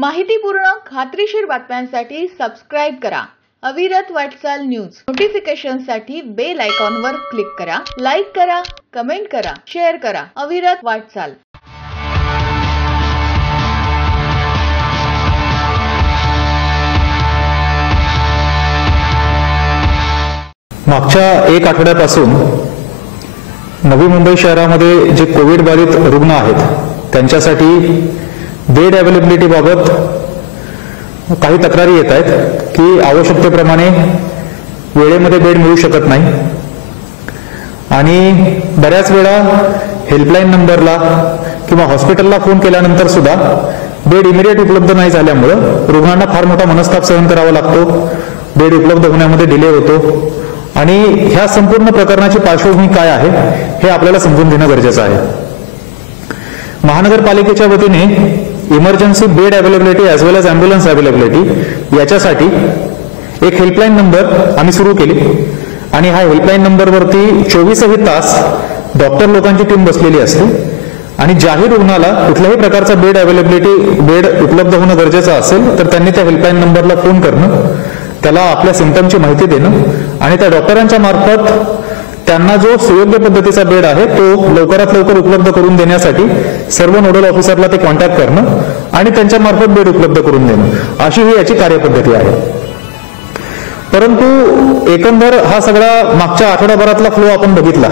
माहितीपूर्ण खात्रीशीर बातम्यांसाठी सबस्क्राइब करा अविरत वाटचाल न्यूज। नोटिफिकेशनसाठी बेल आयकॉनवर क्लिक करा। लाईक करा, कमेंट करा, शेअर करा। अविरत वाटचाल। मागच्या एक आठवड्यापासून नवी मुंबई शहरामध्ये जे कोविड बाधित रुग्ण आहेत त्यांच्यासाठी बेड अवेलेबिलिटी बाबत काही तक्रारी येत आहेत की आवश्यकतेप्रमाणे वेळेमध्ये बेड मिळू शकत नाही आणि बऱ्याच वेळा हेल्पलाईन नंबरला किंवा हॉस्पिटलला फोन केल्यानंतर सुद्धा बेड इमिडिएट उपलब्ध नाही झाल्यामुळे रुग्णांना फार मोठा मनस्ताप सहन करावा लागतो। बेड उपलब्ध होण्यामध्ये डिले होतो आणि ह्या संपूर्ण प्रकरणाची पार्श्वभूमी काय आहे हे आपल्याला समजून घेणं गरजेचं आहे। महानगरपालिकेच्या वतीने इमर्जन्सी बेड अवेलेबिलिटी ॲज वेल एज ॲम्ब्युलन्स अवेलेबिलिटी याच्यासाठी एक हेल्पलाईन नंबर आम्ही सुरू केली आणि ह्या हेल्पलाईन नंबरवरती 24 तास डॉक्टर लोकांची टीम बसलेली असते आणि ज्याही रुग्णाला कुठल्याही प्रकारचा बेड उपलब्ध होणं गरजेचं असेल तर त्यांनी त्या हेल्पलाईन नंबरला फोन करणं, त्याला आपल्या सिम्पटमची माहिती देणं आणि त्या डॉक्टरांच्या मार्फत त्यांना जो सुयोग्य पद्धतीचा बेड आहे तो लवकरात लवकर उपलब्ध करून देण्यासाठी सर्व नोडल ऑफिसरला ते कॉन्टॅक्ट करणं आणि त्यांच्या मार्फत बेड उपलब्ध करून देणं, अशी ही याची कार्यपद्धती आहे। परंतु एकंदर हा सगळा मागच्या आठवड्याभरातला फ्लो आपण बघितला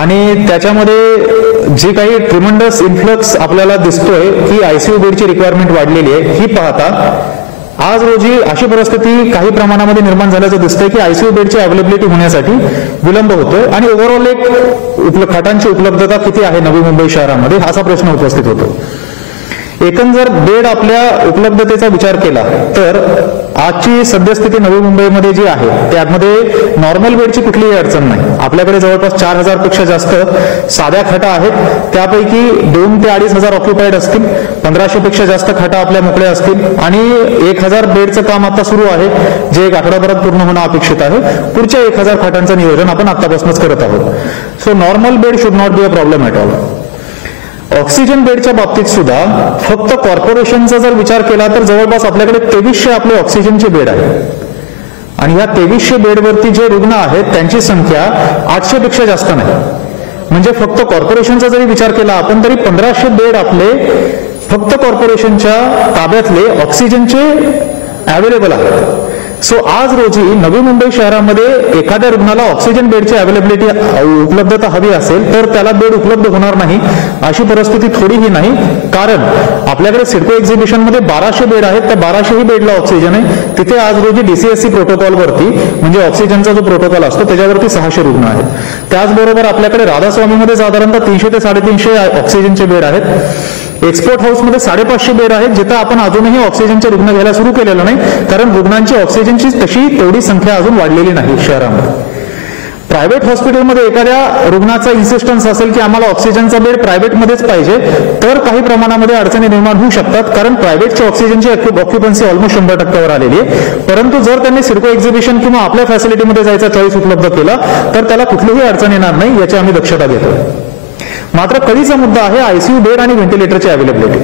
आणि त्याच्यामध्ये जे काही ट्रिमंडस इन्फ्लक्स आपल्याला दिसतोय की आयसीयू बेडची रिक्वायरमेंट वाढलेली आहे, ही पाहता आज रोजी अशी परिस्थिती काही प्रमाणामध्ये निर्माण झाल्याचं दिसतंय की आयसीयू बेडची अवेलेबिलिटी होण्यासाठी विलंब होतोय आणि ओव्हरऑल एक खाटांची उपलब्धता किती आहे नवी मुंबई शहरामध्ये असा प्रश्न उपस्थित होतो। एकंदर बेड आपल्या उपलब्धतेचा विचार केला तर आजची सद्यस्थिती नवी मुंबईमध्ये जी आहे त्यामध्ये नॉर्मल बेडची कुठलीही अडचण नाही। आपल्याकडे जवळपास 4000 पेक्षा जास्त साध्या खाटा आहेत, त्यापैकी 2 ते 2500 ऑक्युपाईड असतील, 1500 पेक्षा जास्त खाटा आपल्या मोकळ्या असतील आणि 1000 बेडचं काम आता सुरू आहे जे एक आठवड्याभरात पूर्ण होणं अपेक्षित आहे। पुढच्या 1000 खाटांचं नियोजन आपण आतापासूनच करत आहोत। So normal bed should not be a problem at all. Oxygen बेडच्या बाबतीत सुद्धा फक्त कॉर्पोरेशनचा जर विचार केला तर जवळपास आपल्याकडे 2300 आपले ऑक्सिजनचे बेड आहेत आणि या 2300 बेडवरती जे रुग्ण आहेत त्यांची संख्या 800 पेक्षा जास्त नाही। म्हणजे फक्त कॉर्पोरेशनचा जरी विचार केला आपण तरी 1500 बेड आपले फक्त कॉर्पोरेशनच्या ताब्यातले ऑक्सिजनचे अवेलेबल आहेत। सो आज रोजी नवी मुंबई शहरामध्ये एखाद्या रुग्णाला ऑक्सिजन बेडची अवेलेबिलिटी उपलब्धता हवी असेल तर त्याला बेड उपलब्ध होणार नाही अशी परिस्थिती थोडीही नाही, कारण आपल्याकडे सिडको एक्झिबिशन मध्ये 1200 बेड आहेत, त्या 1200 बेडला ऑक्सिजन आहे। तिथे आज रोजी DCSC प्रोटोकॉलवरती म्हणजे ऑक्सिजनचा जो प्रोटोकॉल असतो त्याच्यावरती 600 रुग्ण आहेत। त्याचबरोबर आपल्याकडे राधास्वामीमध्ये साधारणतः 300 ते 350 ऑक्सिजनचे बेड आहेत। एक्सपोर्ट हाऊसमध्ये 550 बेड आहेत जिथे आपण अजूनही ऑक्सिजनचे रुग्ण घ्यायला सुरू केलेलं नाही, कारण रुग्णांची ऑक्सिजनची तेवढी संख्या अजून वाढलेली नाही शहरामध्ये। प्रायव्हेट हॉस्पिटलमध्ये एखाद्या रुग्णाचा इन्सिस्टन्स असेल की आम्हाला ऑक्सिजनचा बेड प्रायव्हेटमध्येच पाहिजे तर काही प्रमाणामध्ये अडचणी निर्माण होऊ शकतात, कारण प्रायव्हेटची ऑक्सिजनची ऑक्युपन्सी ऑलमोस्ट 100% आलेली आहे। परंतु जर त्यांनी सिडको एक्झिबिशन किंवा आपल्या फॅसिलिटीमध्ये जायचा चॉईस उपलब्ध केला तर त्याला कुठलीही अडचण येणार नाही याची आम्ही दक्षता घेतो। मात्र कळीचा मुद्दा आहे आयसीयू बेड आणि व्हेंटिलेटरची अवेलेबिलिटी।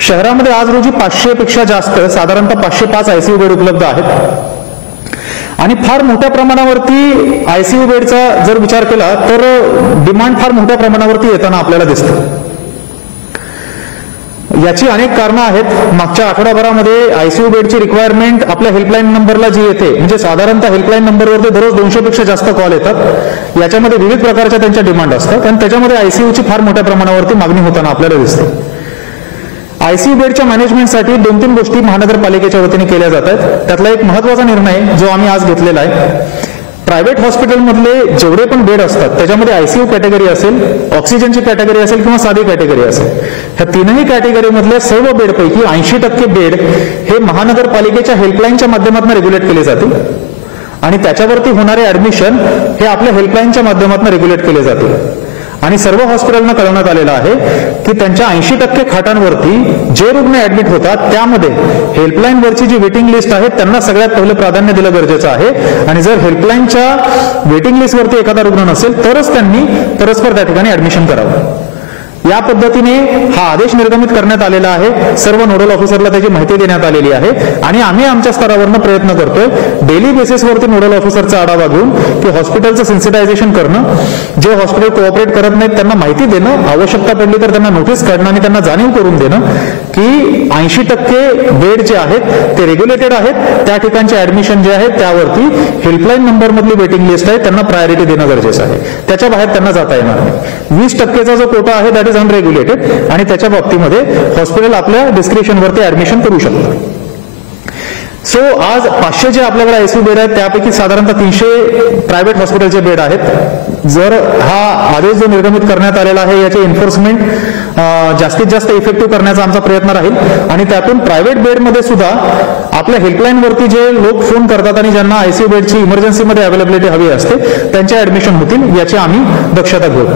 शहरामध्ये आज रोजी 500 पेक्षा जास्त साधारणतः 505 आयसीयू बेड उपलब्ध आहेत आणि फार मोठ्या प्रमाणावरती आयसीयू बेडचा जर विचार केला तर डिमांड फार मोठ्या प्रमाणावरती येताना आपल्याला दिसतं। याची अनेक कारणं आहेत। मागच्या आठवड्याभरामध्ये आयसीयू बेडची रिक्वायरमेंट आपल्या हेल्पलाईन नंबरला जी येते म्हणजे साधारणतः हेल्पलाईन नंबरवरती दररोज 200 पेक्षा जास्त कॉल येतात। याच्यामध्ये विविध प्रकारच्या त्यांच्या डिमांड असतात आणि त्याच्यामध्ये आयसीयूची फार मोठ्या प्रमाणावरती मागणी होताना आपल्याला दिसते। आयसीयू बेडच्या मॅनेजमेंटसाठी 2-3 गोष्टी महानगरपालिकेच्या वतीने केल्या जातात। त्यातला एक महत्वाचा निर्णय जो आम्ही आज घेतलेला आहे, प्रायव्हेट हॉस्पिटलमधले जेवढे पण बेड असतात त्याच्यामध्ये आयसीयू कॅटेगरी असेल, ऑक्सिजनची कॅटेगरी असेल किंवा साधी कॅटेगरी असेल, ह्या तीनही कॅटेगरीमधल्या सर्व बेडपैकी 80% बेड हे महानगरपालिकेच्या हेल्पलाईनच्या माध्यमातून रेग्युलेट केले जातील आणि त्याच्यावरती होणारे ऍडमिशन हे आपल्या हेल्पलाईनच्या माध्यमातून रेग्युलेट केले जातील। आणि सर्व हॉस्पिटलना कळवण्यात आलेलं आहे की त्यांच्या 80% खाटांवरती जे रुग्ण ऍडमिट होतात त्यामध्ये हेल्पलाईनवरची जी वेटिंग लिस्ट आहे त्यांना सगळ्यात पहिलं प्राधान्य दिलं गरजेचं आहे आणि जर हेल्पलाईनच्या वेटिंग लिस्टवरती एखादा रुग्ण नसेल तरच त्यांनी परस्पर त्या ठिकाणी ऍडमिशन करावं। या पद्धतीने हा आदेश निर्गमित करण्यात आलेला आहे. सर्व नोडल ऑफिसरला त्याची माहिती देण्यात आलेली आहे आणि आम्ही आमच्या स्तरावरून प्रयत्न करतोय डेली बेसिसवरती नोडल ऑफिसरचा आढावा घेऊन की हॉस्पिटलचं सेन्सिटायझेशन करणं, जे हॉस्पिटल कोऑपरेट करत नाहीत त्यांना माहिती देणं, आवश्यकता पडली तर त्यांना नोटीस काढणं आणि त्यांना जाणीव करून देणं की 80% बेड जे आहेत ते रेग्युलेटेड आहेत, त्या ठिकाणचे ऍडमिशन जे आहे त्यावरती हेल्पलाईन नंबर मधली वेटिंग लिस्ट आहे, त्यांना प्रायोरिटी देणं गरजेचं आहे. त्याच्या बाहेर त्यांना जाता येणार नाही. 20%चा जो कोटा आहे दॅट इज अनरेग्युलेटेड आणि त्याच्या बाबतीमध्ये हॉस्पिटल आपल्या डिस्क्रिप्शनवरती ऍडमिशन करू शकतं. सो आज 500 जे आपल्याकडे आयसीयू बेड आहेत त्यापैकी साधारणतः 300 प्रायव्हेट हॉस्पिटलचे बेड आहेत. जर हा आदेश जो निर्गमित करण्यात आलेला आहे याचे एन्फोर्समेंट जास्तीत जास्त इफेक्टिव्ह करण्याचा आमचा प्रयत्न राहील आणि त्यातून प्रायव्हेट बेडमध्ये सुद्धा आपल्या हेल्पलाईनवरती जे लोक फोन करतात आणि ज्यांना आयसीयू बेडची इमर्जन्सीमध्ये अवेलेबिलिटी हवी असते त्यांचे ऍडमिशन होतील याची आम्ही दक्षता घेऊ.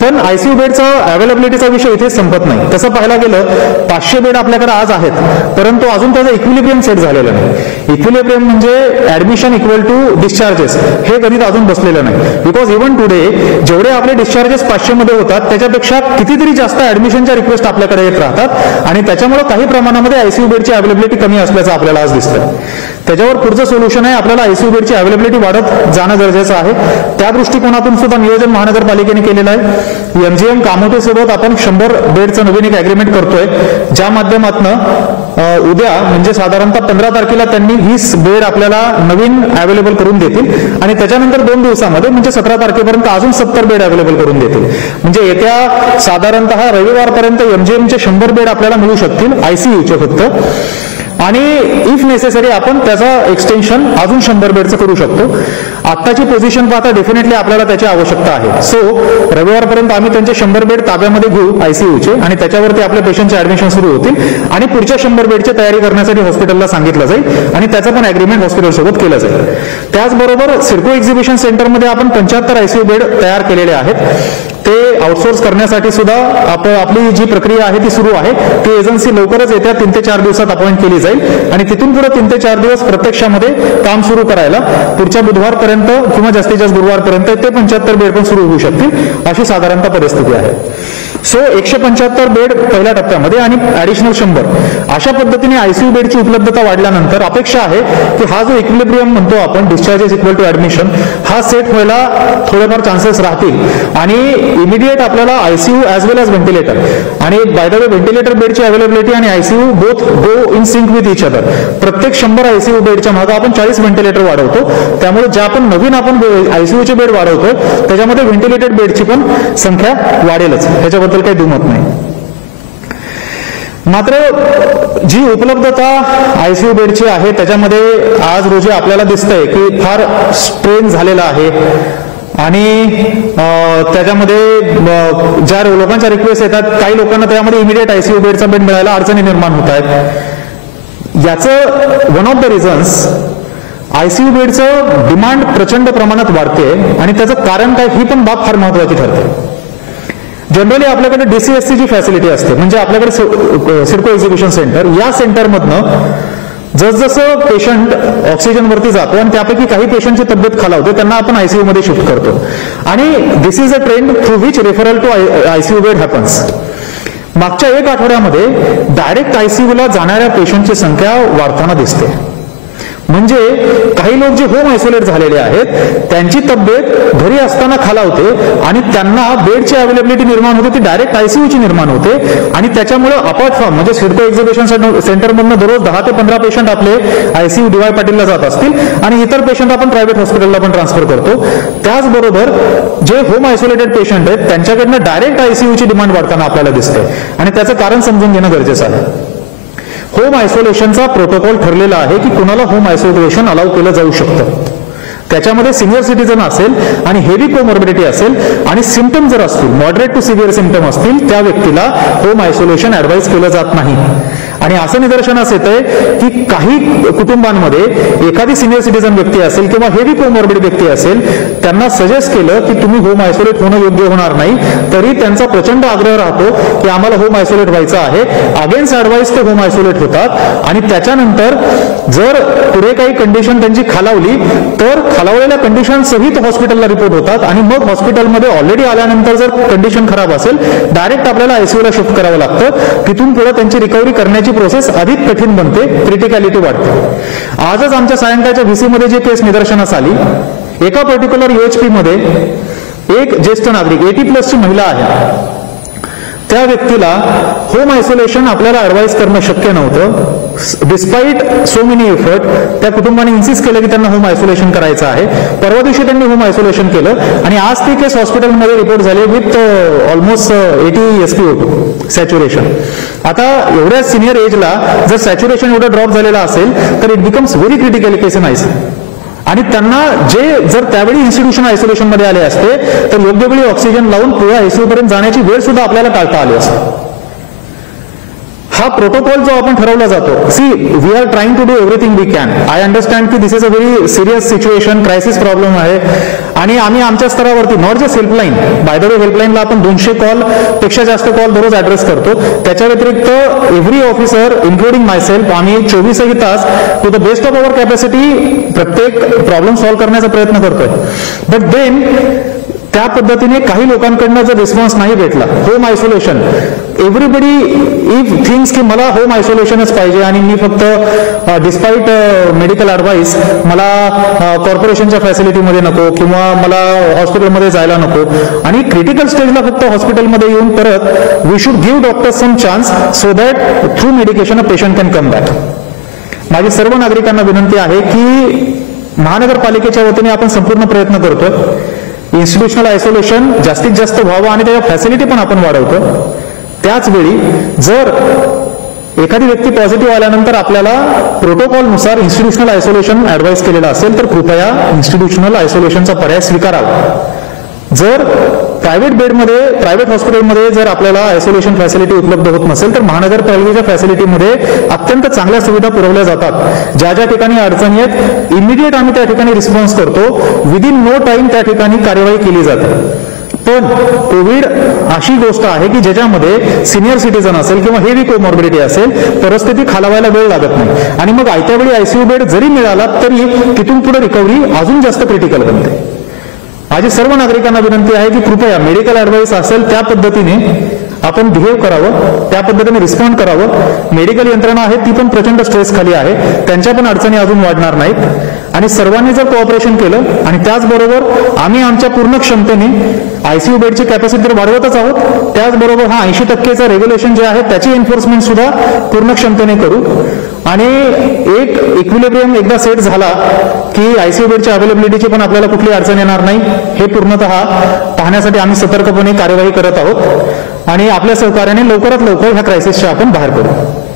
पण आयसीयू बेडचा अवेलेबिलिटीचा विषय इथे संपत नाही. तसं पाहायला गेलं 500 बेड आपल्याकडे आज आहेत, परंतु अजून त्याचं इक्विलिब्रियम सेट झालेलं नाही. इक्विलिब्रियम म्हणजे ऍडमिशन इक्वल टू डिस्चार्जेस हे गणित अजून बसलेलं नाही. बिकॉज इव्हन टुडे जेवढे आपले डिस्चार्जेस 500 मध्ये होतात त्याच्यापेक्षा कितीतरी जास्त ऍडमिशनच्या रिक्वेस्ट आपल्याकडे येत राहतात आणि त्याच्यामुळे काही प्रमाणामध्ये आयसीयू बेडची अवेलेबिलिटी कमी असल्याचं आपल्याला आज दिसतं. त्याच्यावर पुढचं सोल्युशन आहे आपल्याला आयसीयू बेडची अवेलेबिलिटी वाढत जाणं गरजेचं आहे. त्या दृष्टिकोनातून सुद्धा नियोजन महानगरपालिकेने केलेलं आहे. एमजीएम कामोटे सोबत आपण 100 बेडचं नवीन एक अग्रीमेंट करतोय, ज्या माध्यमातून उद्या म्हणजे साधारणतः 15 तारखेला त्यांनी 20 बेड आपल्याला नवीन अवेलेबल करून देतील आणि त्याच्यानंतर 2 दिवसामध्ये म्हणजे 17 तारखेपर्यंत अजून 70 बेड अवेलेबल करून देतील. म्हणजे येत्या साधारणतः रविवारपर्यंत एमजीएमचे 100 बेड आपल्याला मिळू शकतील आयसीयूचे फक्त. आणि इफ नेसेसरी आपण त्याचा एक्सटेन्शन अजून 100 बेडचं करू शकतो. आत्ताची पोझिशन पाहता डेफिनेटली आपल्याला त्याची आवश्यकता आहे. सो रविवारपर्यंत आम्ही त्यांचे 100 बेड ताब्यामध्ये घेऊ आयसीयूचे आणि त्याच्यावरती आपल्या पेशंटचे ऍडमिशन सुरू होतील आणि पुढच्या 100 बेडची तयारी करण्यासाठी हॉस्पिटलला सांगितलं जाईल आणि त्याचं पण अग्रीमेंट हॉस्पिटल सोबत केलं जाईल. त्याचबरोबर सिडको एक्झिबिशन सेंटरमध्ये आपण 75 आयसीयू बेड तयार केलेले आहेत. ते आउटसोर्स करण्यासाठी सुद्धा आपली जी प्रक्रिया आहे ती सुरू आहे. ती एजन्सी लवकरच येत्या 3 ते 4 दिवसात अपॉइंट केली जाईल आणि तिथून पुढे 3 ते 4 दिवस प्रत्यक्षामध्ये काम सुरू करायला पुढच्या बुधवारपर्यंत किंवा जास्तीत जास्त गुरुवारपर्यंत ते 75 बेड पण सुरू होऊ शकतील अशी साधारणतः परिस्थिती आहे. सो 175 बेड पहिल्या टप्प्यामध्ये आणि ऍडिशनल 100 अशा पद्धतीने आयसीयू बेडची उपलब्धता वाढल्यानंतर अपेक्षा आहे की हा जो इक्विलिब्रियम म्हणतो आपण डिस्चार्जेस इक्वल टू ऍडमिशन हा सेट व्हायला थोडेफार चान्सेस राहतील आणि इमिडिएट आपल्याला आयसीयू ऍज वेल एज व्हेंटिलेटर आणि बाय द वे व्हेंटिलेटर बेडची अवेलेबिलिटी आणि ICU both go in sync with each other. प्रत्येक 100 आयसीयू बेडच्या मागे आपण 40 व्हेंटिलेटर वाढवतो. त्यामुळे ज्या आपण नवीन आयसीयूचे बेड वाढवतोय त्याच्यामध्ये व्हेंटिलेटेड बेडची पण संख्या वाढेलच, त्याच्याबद्दल काही दुमत नाही. मात्र जी उपलब्धता आयसीयू बेडची आहे त्याच्यामध्ये आज रोजी आपल्याला दिसतंय की फार स्ट्रेन झालेला आहे आणि त्याच्यामध्ये ज्या लोकांच्या रिक्वेस्ट येतात काही लोकांना त्यामध्ये इमिडिएट आयसीयू बेडचा बेड मिळायला अडचणी निर्माण होत आहेत. याचं one of the reasons ICU बेडचं डिमांड प्रचंड प्रमाणात वाढते आणि त्याचं कारण काय ही पण बाब फार महत्वाची ठरते. जनरली आपल्याकडे डीसीएससी ची फॅसिलिटी असते म्हणजे आपल्याकडे सिडको एक्झिबिशन सेंटर, या सेंटरमधनं जसजसं पेशंट ऑक्सिजनवरती जातो आणि त्यापैकी काही पेशंटची तब्येत खालावते त्यांना आपण आयसीयू मध्ये शिफ्ट करतो आणि this is a trend through which referral to ICU bed happens. मागच्या 1 आठवड्यामध्ये डायरेक्ट आयसीयूला जाणाऱ्या पेशंटची संख्या वाढताना दिसते. म्हणजे काही लोक जे होम आयसोलेट झालेले आहेत त्यांची तब्येत घरी असताना खालावते आणि त्यांना बेडची अवेलेबिलिटी निर्माण होते ती डायरेक्ट आयसीयूची निर्माण होते आणि त्याच्यामुळे अपार्ट फ्रॉम म्हणजे सिडको एक्झिबिशन सेंटरमधून दररोज 10 ते 15 पेशंट आपले आयसीयू डीवाय पाटीलला जात असतील आणि इतर पेशंट आपण प्रायव्हेट हॉस्पिटलला पण ट्रान्सफर करतो. त्याचबरोबर जे होम आयसोलेटेड पेशंट आहेत त्यांच्याकडनं डायरेक्ट आयसीयूची डिमांड वाढताना आपल्याला दिसते आणि त्याचं कारण समजून घेणं गरजेचं आहे. होम आयसोलेशनचा प्रोटोकॉल ठरलेला आहे की कुणाला होम आयसोलेशन अलाउ केलं जाऊ शकतं. त्याच्यामध्ये सिनियर सिटीजन असेल आणि हेवी कोमॉर्बिडिटी असेल आणि सिम्पटम जर असतील मॉडरेट टू सिव्हिअर सिम्पटम असतील त्या व्यक्तीला होम आयसोलेशन ऍडवाइज केलं जात नाही. आणि असं निदर्शनास येतंय की काही कुटुंबांमध्ये एखादी सिनियर सिटीजन व्यक्ती असेल किंवा हेवी कोमॉर्बिड व्यक्ती असेल त्यांना सजेस्ट केलं की तुम्ही होम आयसोलेट होणं योग्य होणार नाही, तरी त्यांचा प्रचंड आग्रह राहतो की आम्हाला होम आयसोलेट व्हायचं आहे. अगेन्स्ट ऍडवाइस ते होम आयसोलेट होतात आणि त्याच्यानंतर जर पुढे काही कंडिशन त्यांची खालावली तर खालावलेल्या कंडिशन सहित हॉस्पिटलला रिपोर्ट होतात आणि मग हॉस्पिटलमध्ये ऑलरेडी आल्यानंतर जर कंडिशन खराब असेल डायरेक्ट आपल्याला आयसीयूला शिफ्ट करावं लागतं. तिथून पुढे त्यांची रिकव्हरी करण्याची प्रोसेस अधिक कठीण बनते, क्रिटिकॅलिटी वाढते. आजच आमच्या सायंकाळच्या व्हीसी मध्ये जी केस निदर्शनास आली, एका पर्टिक्युलर UHP मध्ये एक ज्येष्ठ नागरिक 80+ ची महिला आहे, त्या व्यक्तीला होम आयसोलेशन आपल्याला ऍडवाइस करणं शक्य नव्हतं. डिस्पाईट सो मेनी एफर्ट त्या कुटुंबाने इन्सिस्ट केलं की त्यांना होम आयसोलेशन करायचं आहे. परवा दिवशी त्यांनी होम आयसोलेशन केलं आणि आज ती केस हॉस्पिटलमध्ये रिपोर्ट झाली विथ ऑलमोस्ट 80 SpO2 सॅच्युरेशन. आता एवढ्या सिनियर एजला जर सॅच्युरेशन एवढं ड्रॉप झालेलं असेल तर it becomes very critical case in ICU. आणि त्यांना जर त्यावेळी इन्स्टिट्यूशन आयसोलेशन मध्ये आले असते तर योग्य वेळी ऑक्सिजन लावून पुढे आयसीयू पर्यंत जाण्याची वेळ सुद्धा आपल्याला टाळता आली असते. हा प्रोटोकॉल जो आपण ठरवला जातो, see we are trying to do everything we can. I understand की this is a very serious situation, crisis problem आहे आणि आम्ही आमच्या स्तरावरती not just helpline, by the way हेल्पलाईनला आपण 200 कॉल पेक्षा जास्त कॉल दररोज ऍड्रेस करतो. त्याच्या व्यतिरिक्त every officer including myself आम्ही 24ही तास to the best of our capacity प्रत्येक प्रॉब्लेम सॉल्व्ह करण्याचा प्रयत्न करतोय. बट देन त्या पद्धतीने काही लोकांकडनं जर रिस्पॉन्स नाही भेटला, home isolation, everybody if things की मला होम आयसोलेशनच पाहिजे आणि मी फक्त डिस्पाईट मेडिकल ऍडवाइस मला कॉर्पोरेशनच्या फॅसिलिटीमध्ये नको किंवा मला हॉस्पिटलमध्ये जायला नको आणि क्रिटिकल स्टेजला फक्त हॉस्पिटलमध्ये येऊन परत we should give doctors some chance so that through medication a patient can come back. माझी सर्व नागरिकांना विनंती आहे की महानगरपालिकेच्या वतीने आपण संपूर्ण प्रयत्न करतोय इन्स्टिट्यूशनल आयसोलेशन जास्तीत जास्त व्हावं आणि त्याच्या फॅसिलिटी पण आपण वाढवतो. त्याच वेळी जर एखादी व्यक्ती पॉझिटिव्ह आल्यानंतर आपल्याला प्रोटोकॉलनुसार इन्स्टिट्यूशनल आयसोलेशन ऍडवाइस केलेलं असेल तर कृपया इन्स्टिट्यूशनल आयसोलेशनचा पर्याय स्वीकारावा. जर प्रायव्हेट हॉस्पिटलमध्ये जर आपल्याला आयसोलेशन फॅसिलिटी उपलब्ध होत नसेल तर महानगरपालिकेच्या फॅसिलिटीमध्ये अत्यंत चांगल्या सुविधा पुरवल्या जातात. ज्या ज्या ठिकाणी अडचणी आहेत इमिडिएट आम्ही त्या ठिकाणी रिस्पॉन्स करतो, विदिन नो टाइम त्या ठिकाणी कार्यवाही केली जाते. पण कोविड अशी गोष्ट आहे की ज्याच्यामध्ये सिनियर सिटीजन असेल किंवा हेवी कोमॉर्बिडिटी असेल, परिस्थिती खालावायला वेळ लागत नाही आणि मग आयत्या वेळी आयसीयू बेड जरी मिळाला तरी तिथून पुढे रिकव्हरी अजून जास्त क्रिटिकल बनते. माझी सर्व नागरिकांना विनंती आहे की कृपया मेडिकल ऍडवाइस असेल त्या पद्धतीने आपण बिहेव करावं, त्या पद्धतीने रिस्पॉन्ड करावं. मेडिकल यंत्रणा आहे ती पण प्रचंड स्ट्रेस खाली आहे, त्यांच्या पण अडचणी अजून वाढणार नाहीत आणि सर्वांनी जर कोऑपरेशन केलं आणि त्याचबरोबर आम्ही आमच्या पूर्ण क्षमतेने आयसीयू बेडची कॅपॅसिटी तर वाढवतच आहोत, त्याचबरोबर 80% रेग्युलेशन जे आहे त्याची एन्फोर्समेंट सुद्धा पूर्ण क्षमतेने करू आणि एक इक्विलिब्रियम एकदा सेट झाला की आयसीयू बेडच्या अवेलेबिलिटीची पण आपल्याला कुठली अडचण येणार नाही. हे पूर्णतः पाहण्यासाठी आम्ही सतर्कपणे कार्यवाही करत आहोत आणि आपल्या सहकार्याने लवकरात लवकर ह्या क्रायसिसच्या आपण बाहेर पडू.